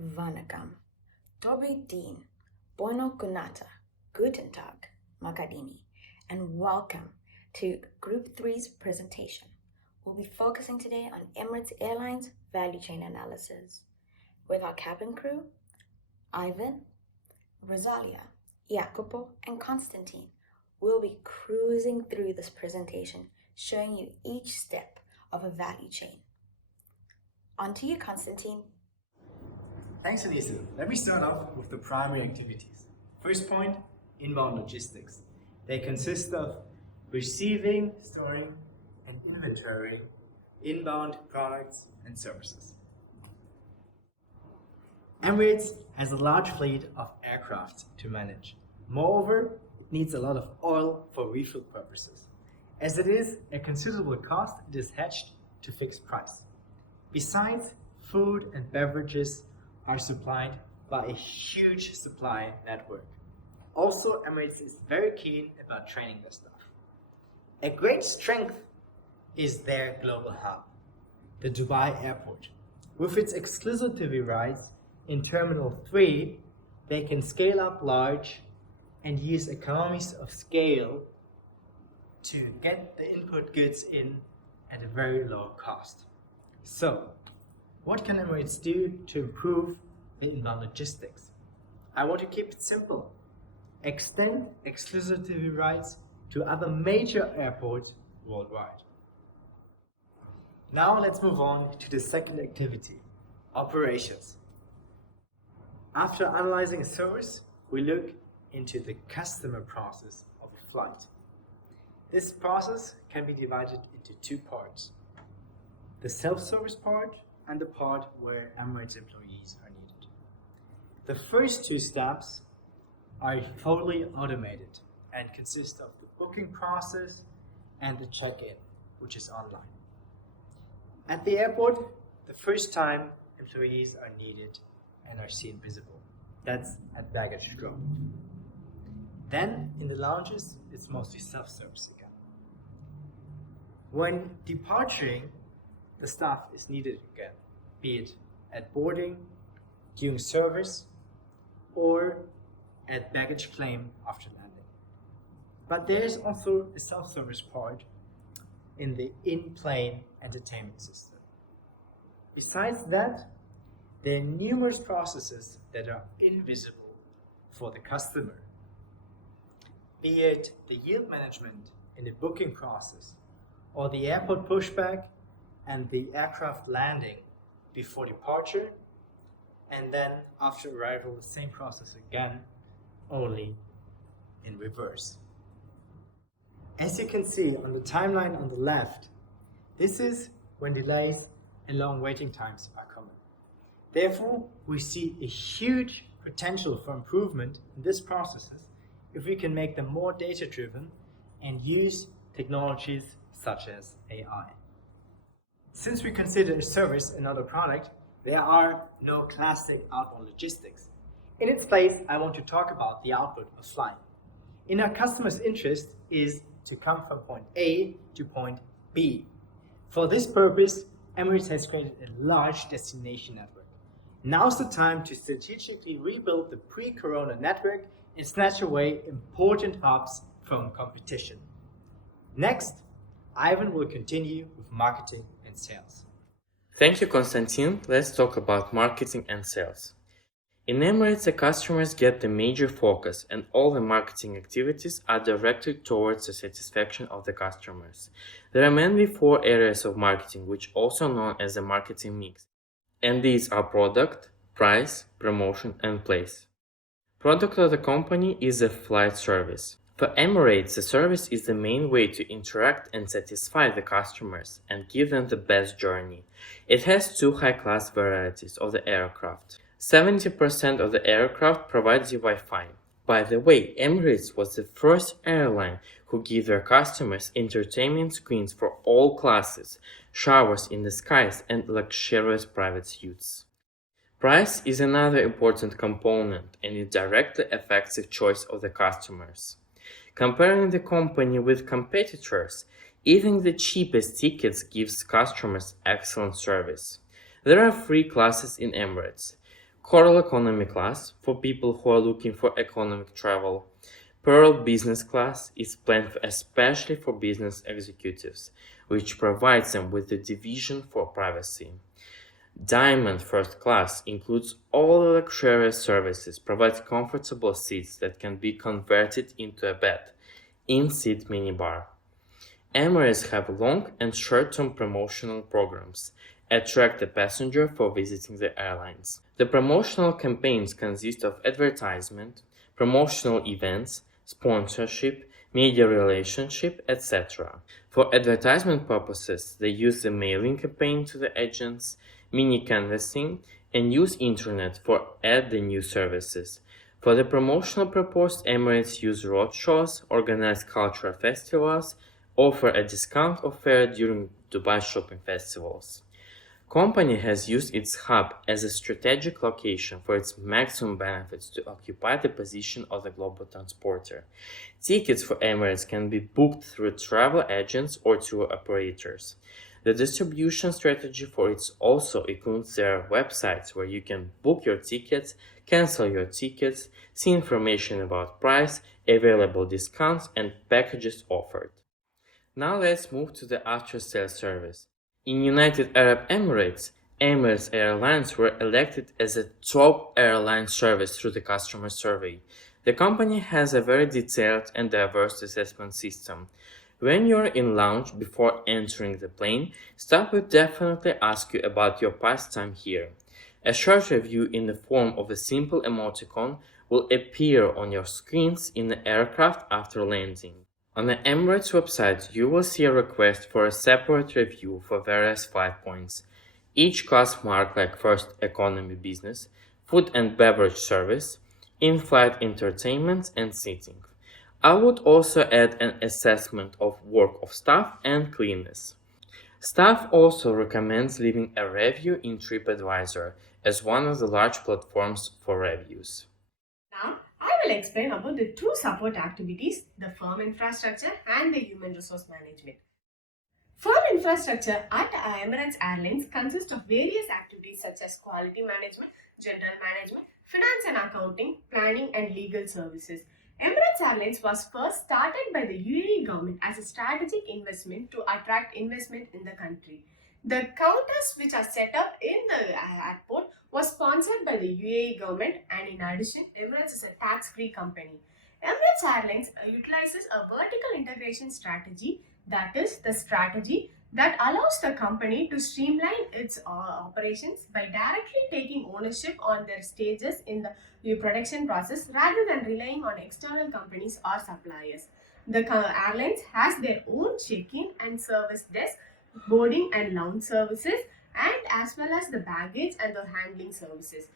Vanakkam, Dobry Din, Buono Gunata, Guten Tag, Makadini, and welcome to Group 3's presentation. We'll be focusing today on Emirates Airlines value chain analysis with our cabin crew, Ivan, Rosalia, Iacopo, and Constantine. We'll be cruising through this presentation, showing you each step of a value chain. On to you, Constantine. Thanks, Anesu. Let me start off with the primary activities. First point, inbound logistics. They consist of receiving, storing, and inventorying inbound products and services. Emirates has a large fleet of aircraft to manage. Moreover, it needs a lot of oil for refuel purposes. As it is a considerable cost, it is hedged to fixed price. Besides, food and beverages are supplied by a huge supply network. Also, Emirates is very keen about training their staff. A great strength is their global hub, the Dubai airport. With its exclusivity rights in Terminal 3, they can scale up large and use economies of scale to get the input goods in at a very low cost. So, what can Emirates do to improve the inbound logistics? I want to keep it simple. Extend exclusivity rights to other major airports worldwide. Now let's move on to the second activity, operations. After analyzing a service, we look into the customer process of a flight. This process can be divided into two parts: the self-service part and the part where Emirates employees are needed. The first two steps are fully automated and consist of the booking process and the check-in, which is online. At the airport, the first time employees are needed and are seen visible. That's at baggage drop. Then in the lounges, it's mostly self-service again. When departing, the staff is needed again, be it at boarding, during service, or at baggage claim after landing. But there is also a self-service part in the in-plane entertainment system. Besides that, there are numerous processes that are invisible for the customer, be it the yield management in the booking process, or the airport pushback and the aircraft landing before departure, and then after arrival, the same process again, only in reverse. As you can see on the timeline on the left, this is when delays and long waiting times are common. Therefore, we see a huge potential for improvement in these processes if we can make them more data-driven and use technologies such as AI. Since we consider a service and not a product, there are no classic outbound logistics. In its place, I want to talk about the output of flying. In our customer's interest is to come from point A to point B. For this purpose, Emirates has created a large destination network. Now's the time to strategically rebuild the pre-corona network and snatch away important hubs from competition. Next, Ivan will continue with marketing and sales. Thank you, Konstantin. Let's talk about marketing and sales. In Emirates, the customers get the major focus, and all the marketing activities are directed towards the satisfaction of the customers. There are mainly 4 areas of marketing, which also known as the marketing mix. And these are product, price, promotion, and place. Product of the company is a flight service. For Emirates, the service is the main way to interact and satisfy the customers and give them the best journey. It has 2 high-class varieties of the aircraft. 70% of the aircraft provides the Wi-Fi. By the way, Emirates was the first airline who gave their customers entertainment screens for all classes, showers in the skies, and luxurious private suites. Price is another important component, and it directly affects the choice of the customers. Comparing the company with competitors, even the cheapest tickets gives customers excellent service. There are 3 classes in Emirates: Coral Economy Class for people who are looking for economic travel. Pearl Business Class is planned especially for business executives, which provides them with the division for privacy. Diamond First Class includes all the luxurious services, provides comfortable seats that can be converted into a bed, in-seat minibar. Emirates have long and short-term promotional programs, attract the passenger for visiting the airlines. The promotional campaigns consist of advertisement, promotional events, sponsorship, media relationship, etc. For advertisement purposes, they use the mailing campaign to the agents, mini canvassing, and use internet for add the new services. For the promotional purpose, Emirates use roadshows, organize cultural festivals, offer a discount offer during Dubai shopping festivals. Company has used its hub as a strategic location for its maximum benefits to occupy the position of the global transporter. Tickets for Emirates can be booked through travel agents or tour operators. The distribution strategy for it also includes their websites where you can book your tickets, cancel your tickets, see information about price, available discounts, and packages offered. Now let's move to the after-sales service. In United Arab Emirates, Emirates Airlines were elected as a top airline service through the customer survey. The company has a very detailed and diverse assessment system. When you're in lounge before entering the plane, staff will definitely ask you about your past time here. A short review in the form of a simple emoticon will appear on your screens in the aircraft after landing. On the Emirates website, you will see a request for a separate review for various flight points. Each class marked like first economy business, food and beverage service, in-flight entertainment and seating. I would also add an assessment of work of staff and cleanliness. Staff also recommends leaving a review in TripAdvisor as one of the large platforms for reviews. Now, I will explain about the two support activities, the firm infrastructure and the human resource management. Firm infrastructure at Emirates Airlines consists of various activities such as quality management, general management, finance and accounting, planning and legal services. Emirates Airlines was first started by the UAE government as a strategic investment to attract investment in the country. The counters which are set up in the airport was sponsored by the UAE government, and in addition, Emirates is a tax-free company. Emirates Airlines utilizes a vertical integration strategy, that is, the strategy that allows the company to streamline its operations by directly taking ownership on their stages in the production process rather than relying on external companies or suppliers. The airlines has their own check-in and service desk, boarding and lounge services, and as well as the baggage and the handling services.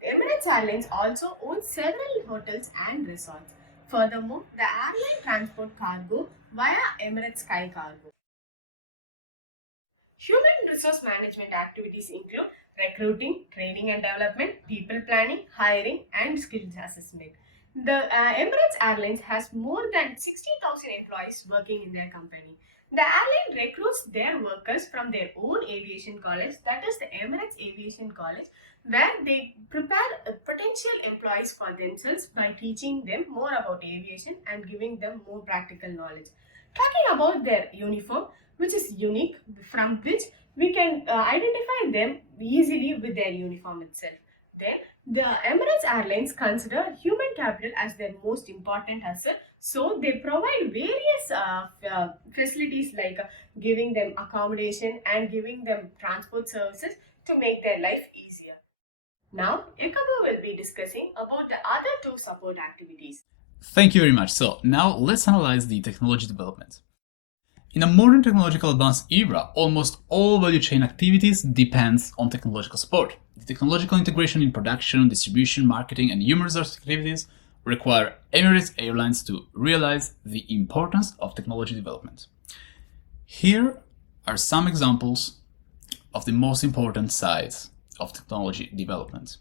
Emirates Airlines also owns several hotels and resorts. Furthermore, the airline transport cargo via Emirates Sky Cargo. Human resource management activities include recruiting, training and development, people planning, hiring, and skills assessment. The Emirates Airlines has more than 60,000 employees working in their company. The airline recruits their workers from their own aviation college, that is the Emirates Aviation College, where they prepare potential employees for themselves by teaching them more about aviation and giving them more practical knowledge. Talking about their uniform, which is unique, from which we can identify them easily with their uniform itself. Then, the Emirates Airlines consider human capital as their most important asset, so they provide various facilities like giving them accommodation and giving them transport services to make their life easier. Now, Iacopo will be discussing about the other two support activities. Thank you very much. So now let's analyze the technology development. In a modern technological advanced era, almost all value chain activities depends on technological support. The technological integration in production, distribution, marketing, and human resource activities require Emirates Airlines to realize the importance of technology development. Here are some examples of the most important sides of technology development.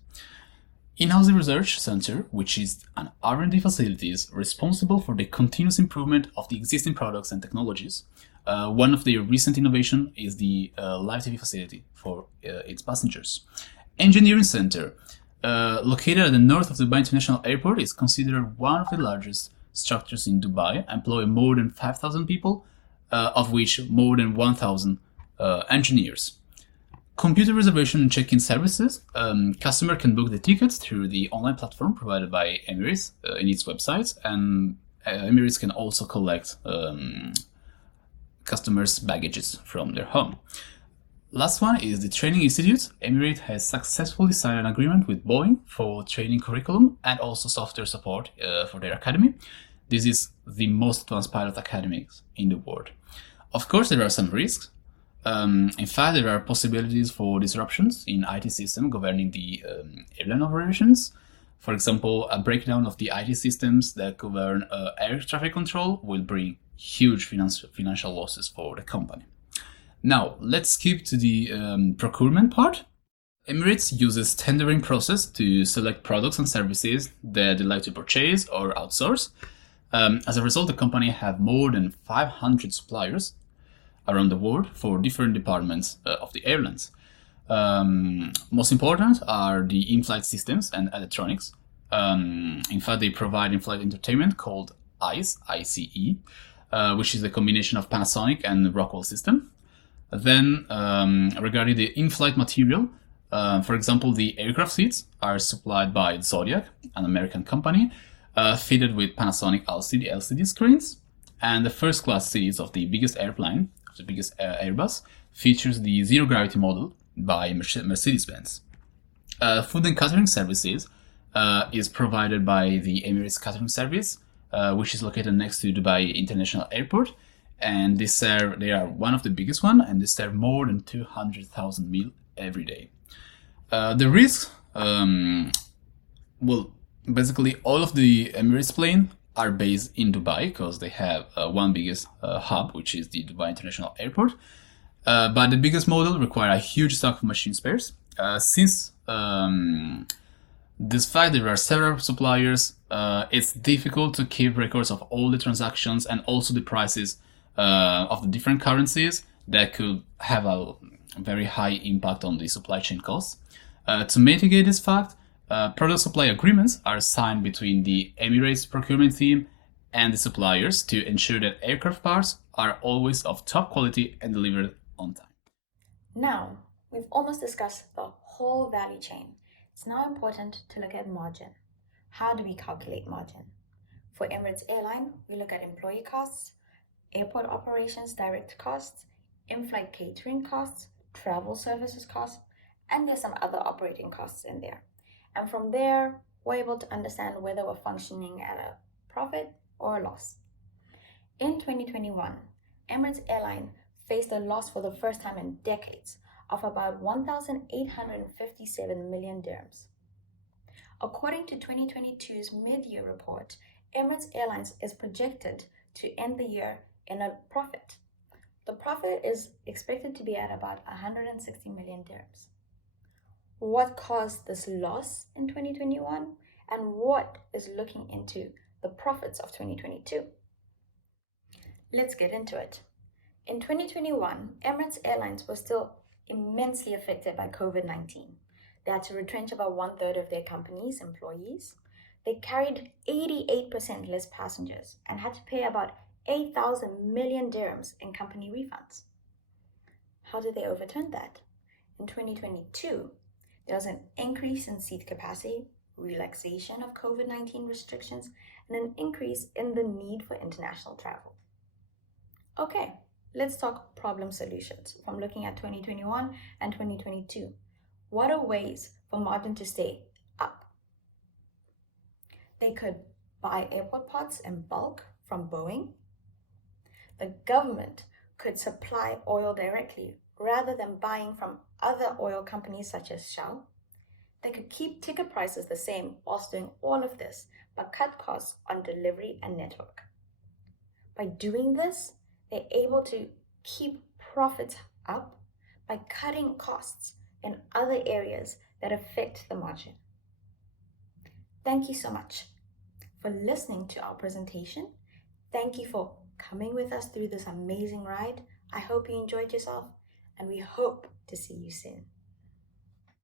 In-house Research Center, which is an R&D facility, is responsible for the continuous improvement of the existing products and technologies. One of the recent innovation is the live TV facility for its passengers. Engineering Center located at the north of Dubai International Airport, is considered one of the largest structures in Dubai, employing more than 5,000 people, of which more than 1,000 engineers. Computer reservation and check-in services. Customer can book the tickets through the online platform provided by Emirates in its website, and Emirates can also collect customers' baggages from their home. Last one is the Training Institute. Emirates has successfully signed an agreement with Boeing for training curriculum and also software support for their academy. This is the most advanced pilot academy in the world. Of course, there are some risks. In fact, there are possibilities for disruptions in IT system governing the airline operations. For example, a breakdown of the IT systems that govern air traffic control will bring huge financial losses for the company. Now, let's skip to the procurement part. Emirates uses tendering process to select products and services that they like to purchase or outsource. As a result, the company have more than 500 suppliers around the world for different departments of the airlines. Most important are the in-flight systems and electronics. In fact, they provide in-flight entertainment called ICE, which is a combination of Panasonic and Rockwell system. Then, regarding the in-flight material, for example, the aircraft seats are supplied by Zodiac, an American company, fitted with Panasonic LCD screens. And the first class seats of the biggest airplane, the biggest Airbus, features the zero-gravity model by Mercedes-Benz. Food and catering services is provided by the Emirates Catering Service, which is located next to Dubai International Airport, and they are one of the biggest one, and they serve more than 200,000 meals every day. The risks, basically all of the Emirates plane are based in Dubai because they have one biggest hub, which is the Dubai International Airport. But the biggest model require a huge stock of machine spares. Since despite there are several suppliers, it's difficult to keep records of all the transactions and also the prices of the different currencies that could have a very high impact on the supply chain costs. To mitigate this fact, product supply agreements are signed between the Emirates procurement team and the suppliers to ensure that aircraft parts are always of top quality and delivered on time. Now, we've almost discussed the whole value chain. It's now important to look at margin. How do we calculate margin? For Emirates Airline, we look at employee costs, airport operations direct costs, in-flight catering costs, travel services costs, and there's some other operating costs in there. And from there, we're able to understand whether we're functioning at a profit or a loss. In 2021, Emirates Airline faced a loss for the first time in decades of about 1,857 million dirhams. According to 2022's mid-year report, Emirates Airlines is projected to end the year in a profit. The profit is expected to be at about 160 million dirhams. What caused this loss in 2021 and what is looking into the profits of 2022? Let's get into it. In 2021, Emirates Airlines was still immensely affected by COVID-19. They had to retrench about 1/3 of their company's employees. They carried 88% less passengers and had to pay about 8,000 million dirhams in company refunds. How did they overturn that? In 2022, there was an increase in seat capacity, relaxation of COVID-19 restrictions, and an increase in the need for international travel. Okay, let's talk problem solutions from looking at 2021 and 2022. What are ways for margin to stay up? They could buy airport parts in bulk from Boeing. The government could supply oil directly rather than buying from other oil companies such as Shell. They could keep ticket prices the same whilst doing all of this, but cut costs on delivery and network. By doing this, they're able to keep profits up by cutting costs in other areas that affect the margin. Thank you so much for listening to our presentation. Thank you for coming with us through this amazing ride. I hope you enjoyed yourself, and we hope to see you soon.